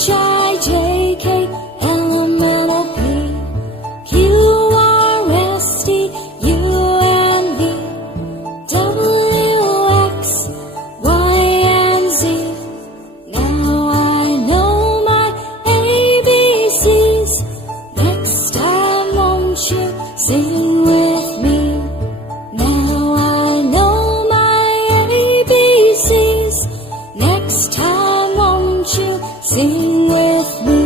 H-I-J-K, L-M-N-O-P, Q-R-S-T, U-N-V, W-X, Y-and-Z. Now I know my ABCs. Next time won't you sing with me? Now I know my ABCs. Next time won't you sing with me?